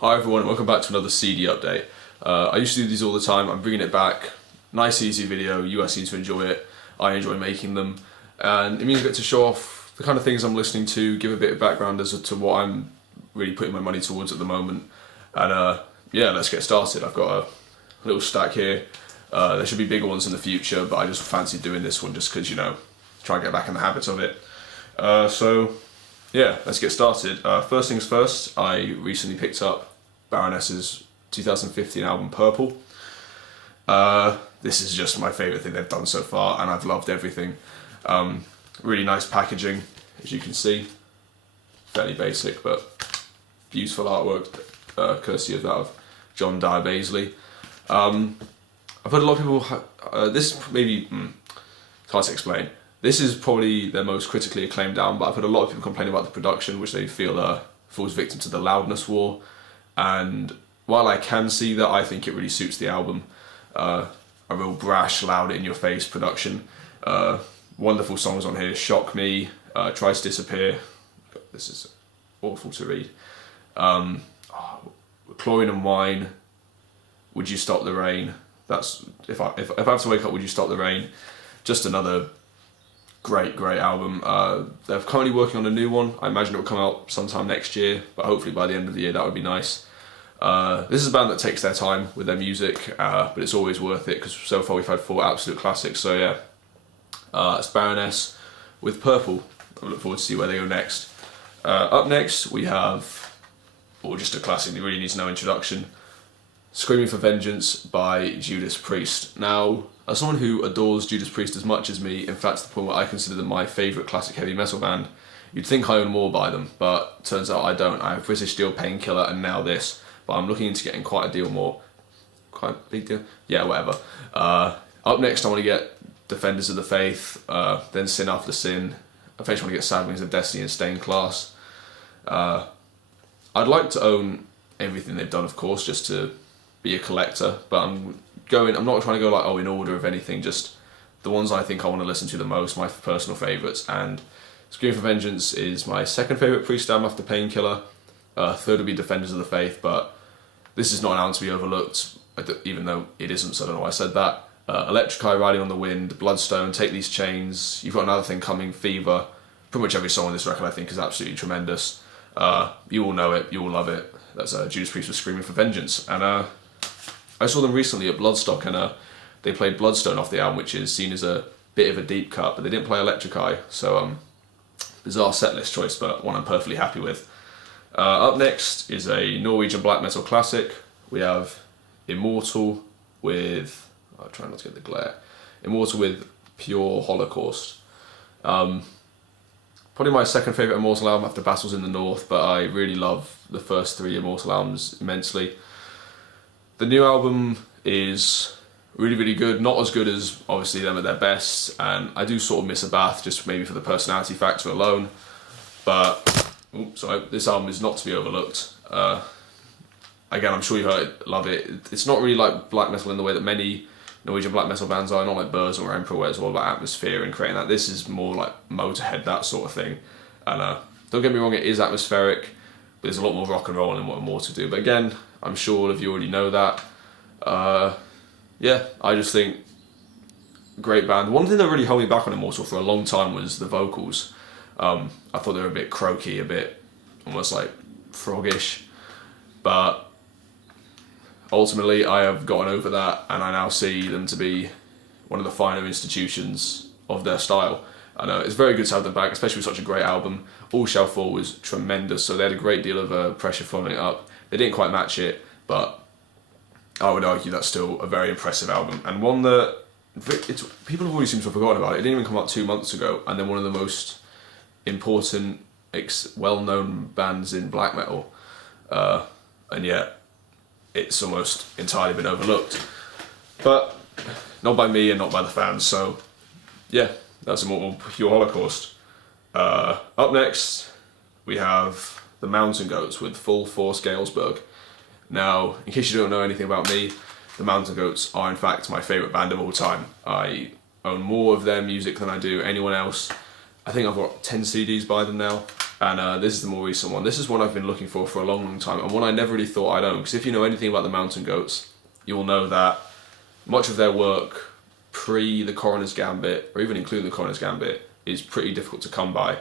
Hi everyone, and welcome back to another CD update. I used to do these all the time. I'm bringing it back. Nice easy video, you guys seem to enjoy it. I enjoy making them, and it means I get to show off the kind of things I'm listening to, give a bit of background as to what I'm really putting my money towards at the moment. And yeah, let's get started. I've got a little stack here. There should be bigger ones in the future, but I just fancied doing this one just because, you know, try and get back in the habit of it. So yeah, let's get started. First things first, I recently picked up Baroness's 2015 album Purple. This is just my favourite thing they've done so far, and I've loved everything. Really nice packaging, as you can see. Fairly basic, but beautiful artwork, courtesy of that of John Dyer Baisley. I've heard a lot of people, this maybe, it's hard to explain. This is probably their most critically acclaimed album, but I've heard a lot of people complain about the production, which they feel falls victim to the loudness war. And while I can see that, I think it really suits the album. A real brash, loud, in-your-face production. Wonderful songs on here. Shock Me, Tries to Disappear. God, this is awful to read. Chlorine and Wine, Would You Stop the Rain. That's if I have to wake up, Would You Stop the Rain? Just another great album. They're currently working on a new one. I imagine it will come out sometime next year, but hopefully by the end of the year that would be nice. This is a band that takes their time with their music, but it's always worth it because so far we've had 4 absolute classics. So yeah, it's Baroness with Purple. I look forward to see where they go next. Up next we have, just a classic that really needs no introduction, Screaming for Vengeance by Judas Priest. Now, as someone who adores Judas Priest as much as me, in fact to the point where I consider them my favourite classic heavy metal band, you'd think I own more by them, but turns out I don't. I have British Steel, Painkiller, and now this. But I'm looking into getting quite a deal more. Quite a big deal? Yeah, whatever. Up next I want to get Defenders of the Faith, then Sin After Sin. Eventually I want to get Sad Wings of Destiny and Stained Class. I'd like to own everything they've done, of course, just to be a collector, but I'm not trying to go like, in order of anything, just the ones I think I want to listen to the most, my personal favourites. And Screaming for Vengeance is my second favourite Priest album after Painkiller. Third would be Defenders of the Faith, but this is not an album to be overlooked, even though it isn't, so I don't know why I said that. Electric Eye, Riding on the Wind, Bloodstone, Take These Chains, you've got another thing coming, Fever. Pretty much every song on this record I think is absolutely tremendous. You all know it, you all love it. That's Judas Priest with Screaming for Vengeance. And I saw them recently at Bloodstock, and they played Bloodstone off the album, which is seen as a bit of a deep cut, but they didn't play Electric Eye, so bizarre setlist choice, but one I'm perfectly happy with. Up next is a Norwegian black metal classic. We have Immortal with, I'll try not to get the glare, Immortal with Pure Holocaust. Probably my second favourite Immortal album after Battles in the North, but I really love the first 3 Immortal albums immensely. The new album is really good, not as good as obviously them at their best, and I do sort of miss a Bath just maybe for the personality factor alone, but this album is not to be overlooked. Again, I'm sure you heard it, love it. It's not really like black metal in the way that many Norwegian black metal bands are, not like Burrs or Emperor, where it's all about atmosphere and creating that. This is more like Motorhead, that sort of thing. And don't get me wrong, it is atmospheric, but there's a lot more rock and roll and more to do. But again, I'm sure all of you already know that. Yeah, I just think great band. One thing that really held me back on Immortal for a long time was the vocals. I thought they were a bit croaky, a bit almost like froggish, but ultimately I have gotten over that, and I now see them to be one of the finer institutions of their style. And it's very good to have them back, especially with such a great album. All Shall Fall was tremendous, so they had a great deal of pressure following it up. They didn't quite match it, but I would argue that's still a very impressive album, and one that people have already seemed to have forgotten about. It didn't even come out 2 months ago, and then one of the most important, well-known bands in black metal, and yet it's almost entirely been overlooked. But not by me and not by the fans, so yeah, that's Immortal Pure Holocaust. Up next, we have the Mountain Goats with Full Force Galesburg. Now, in case you don't know anything about me, the Mountain Goats are in fact my favourite band of all time. I own more of their music than I do anyone else. I think I've got 10 CDs by them now. And this is the more recent one. This is one I've been looking for a long time, and one I never really thought I'd own, because if you know anything about the Mountain Goats, you'll know that much of their work pre the Coroner's Gambit, or even including the Coroner's Gambit, is pretty difficult to come by.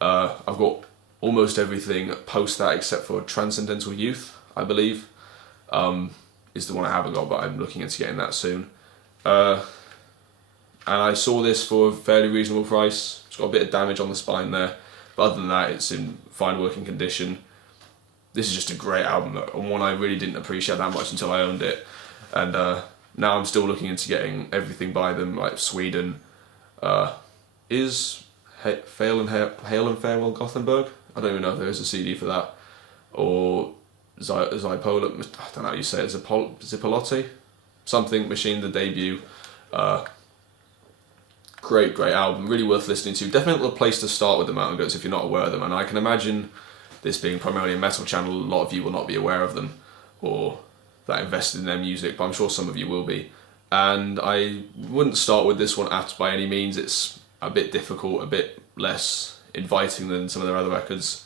I've got almost everything post that except for Transcendental Youth, I believe, is the one I haven't got, but I'm looking into getting that soon. And I saw this for a fairly reasonable price. It's got a bit of damage on the spine there, but other than that, it's in fine working condition. This is just a great album, and one I really didn't appreciate that much until I owned it. And now I'm still looking into getting everything by them, like Sweden. Is Hail and Farewell Gothenburg? I don't even know if there is a CD for that. Or Zipola, I don't know how you say it, Zipolotti? Something, Machine, the debut. Great album, really worth listening to. Definitely a place to start with the Mountain Goats if you're not aware of them. And I can imagine, this being primarily a metal channel, a lot of you will not be aware of them or that invested in their music, but I'm sure some of you will be. And I wouldn't start with this one by any means. It's a bit difficult, a bit less inviting than some of their other records.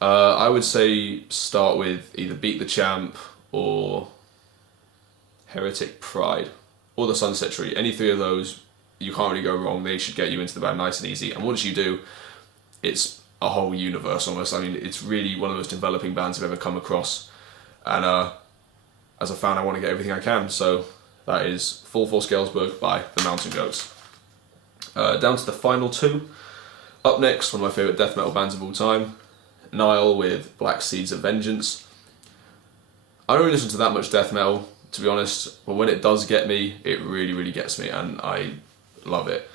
I would say start with either Beat the Champ or Heretic Pride or the Sunset Tree. Any three of those, you can't really go wrong. They should get you into the band nice and easy. And once you do, it's a whole universe almost. I mean, it's really one of the most developing bands I've ever come across. And as a fan, I want to get everything I can. So that is Full Force Galesburg by the Mountain Goats. Down to the final two. Up next, one of my favourite death metal bands of all time, Nile with Black Seeds of Vengeance. I don't really listen to that much death metal, to be honest, but when it does get me, it really gets me, and I love it.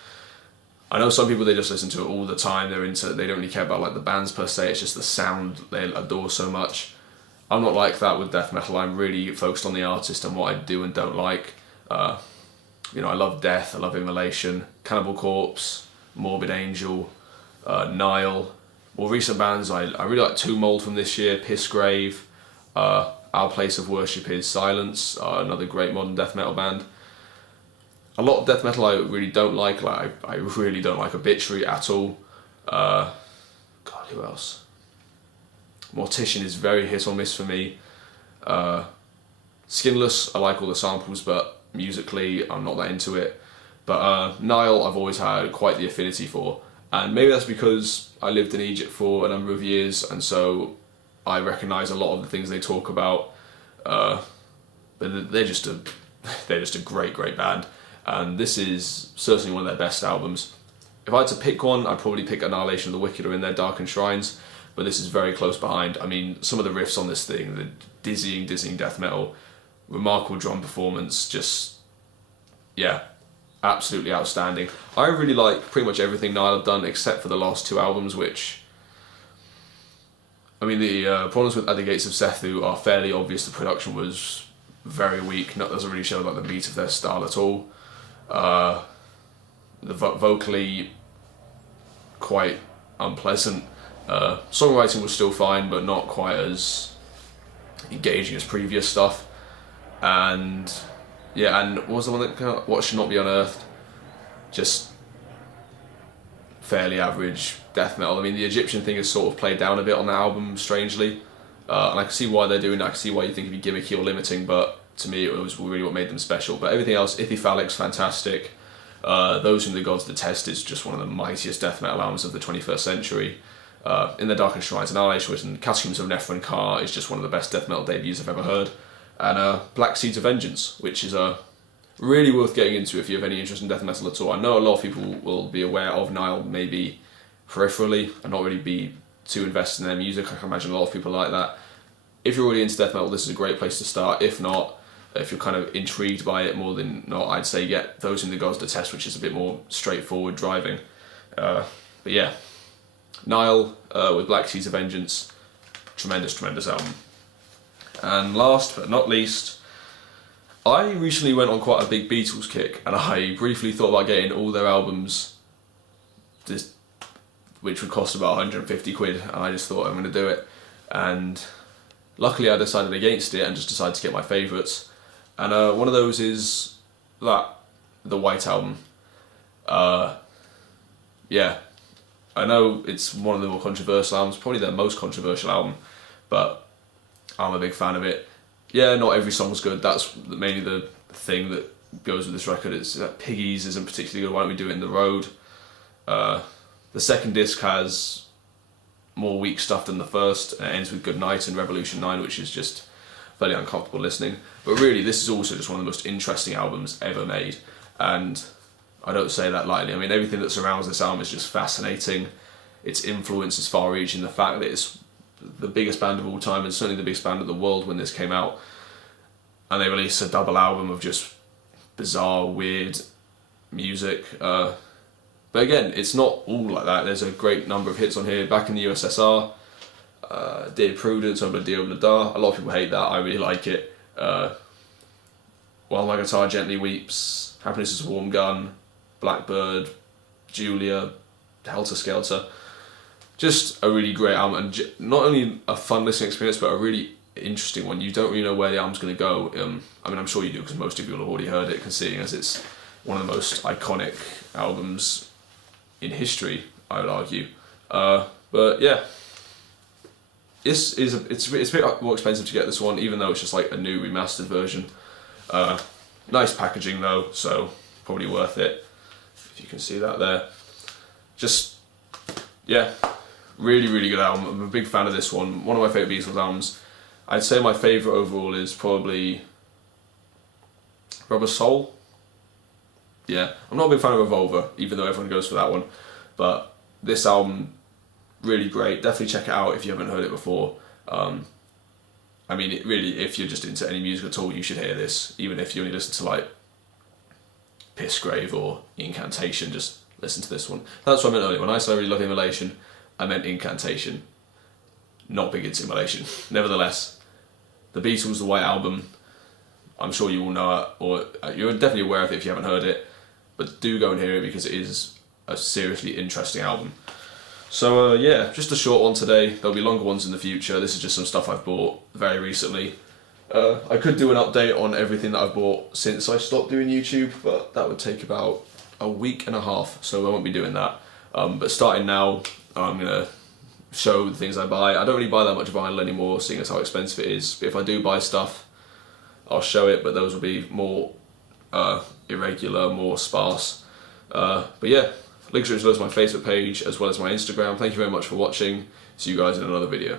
I know some people, they just listen to it all the time. They don't really care about like the bands per se. It's just the sound they adore so much. I'm not like that with death metal. I'm really focused on the artist and what I do and don't like. I love Death, I love Immolation, Cannibal Corpse, Morbid Angel, Nile. More recent bands, I really like Tomb Mold from this year, Pissgrave, Our Place of Worship is Silence, another great modern death metal band. A lot of death metal I really don't like. I really don't like Obituary at all. God, who else? Mortician is very hit or miss for me. Skinless, I like all the samples, but musically I'm not that into it. But Nile I've always had quite the affinity for, and maybe that's because I lived in Egypt for a number of years, and so I recognise a lot of the things they talk about. But they're just a great band, and this is certainly one of their best albums. If I had to pick one, I'd probably pick Annihilation of the Wicked or In Their Darkened Shrines, but this is very close behind. I mean, some of the riffs on this thing, the dizzying death metal, remarkable drum performance, just, yeah, absolutely outstanding. I really like pretty much everything Nile have done except for the last two albums, which, I mean, the problems with At the Gates of Sethu are fairly obvious. The production was very weak, doesn't really show like the beat of their style at all. The vocally quite unpleasant. Songwriting was still fine, but not quite as engaging as previous stuff. And yeah, and what was the one that came out? What Should Not Be Unearthed? Just fairly average death metal. I mean, the Egyptian thing is sort of played down a bit on the album, strangely. And I can see why they're doing that. I can see why you think it'd be gimmicky or limiting, but to me it was really what made them special. But everything else, Ithiphalic's fantastic. Those Whom the Gods Detest is just one of the mightiest death metal albums of the 21st century. In the Darkened Shrines, Annihilation and Catacombs of Nephron Ka is just one of the best death metal debuts I've ever heard. And Black Seeds of Vengeance, which is really worth getting into if you have any interest in death metal at all. I know a lot of people will be aware of Nile, maybe peripherally, and not really be too invested in their music. I can imagine a lot of people like that. If you're already into death metal, this is a great place to start. If not, if you're kind of intrigued by it more than not, I'd say get Those Whom the Gods Detest, which is a bit more straightforward driving. But yeah, Nile with Black Seeds of Vengeance, tremendous album. And last but not least, I recently went on quite a big Beatles kick, and I briefly thought about getting all their albums, which would cost about 150 quid, and I just thought I'm going to do it. And luckily I decided against it and just decided to get my favourites. And one of those is the White Album. Yeah, I know it's one of the more controversial albums, probably their most controversial album, but I'm a big fan of it. Yeah, not every song's good. That's mainly the thing that goes with this record. It's that Piggies isn't particularly good. Why don't we do it in the road? The second disc has more weak stuff than the first. It ends with Good Night and Revolution 9, which is just fairly uncomfortable listening. But really, this is also just one of the most interesting albums ever made. And I don't say that lightly. I mean, everything that surrounds this album is just fascinating. Its influence is far-reaching. The fact that it's the biggest band of all time, and certainly the biggest band of the world when this came out, and they released a double album of just bizarre, weird music. But again, it's not all like that. There's a great number of hits on here. Back in the USSR, Dear Prudence, Obla Di Obla Da. A lot of people hate that. I really like it. While My Guitar Gently Weeps, Happiness is a Warm Gun, Blackbird, Julia, Helter Skelter. Just a really great album, and not only a fun listening experience, but a really interesting one. You don't really know where the album's going to go. I mean, I'm sure you do, because most of you will have already heard it, considering as it's one of the most iconic albums in history, I would argue. But yeah, it's a bit more expensive to get this one, even though it's just like a new remastered version. Nice packaging though, so probably worth it. If you can see that there. Just, yeah, really, really good album. I'm a big fan of this one. One of my favourite Beatles albums. I'd say my favourite overall is probably Rubber Soul. Yeah, I'm not a big fan of Revolver, even though everyone goes for that one. But this album, really great. Definitely check it out if you haven't heard it before. I mean, really, if you're just into any music at all, you should hear this. Even if you only listen to like Pissgrave or Incantation, just listen to this one. That's what I meant earlier. When I said I really love Immolation, I meant Incantation. Not big into Immolation. Nevertheless, the Beatles, the White Album, I'm sure you all know it, or you're definitely aware of it if you haven't heard it, but do go and hear it because it is a seriously interesting album. So yeah, just a short one today. There'll be longer ones in the future. This is just some stuff I've bought very recently. I could do an update on everything that I've bought since I stopped doing YouTube, but that would take about a week and a half, so I won't be doing that. But starting now, I'm going to show the things I buy. I don't really buy that much vinyl anymore, seeing as how expensive it is. But if I do buy stuff, I'll show it, but those will be more irregular, more sparse. But yeah, links are as well as my Facebook page, as well as my Instagram. Thank you very much for watching. See you guys in another video.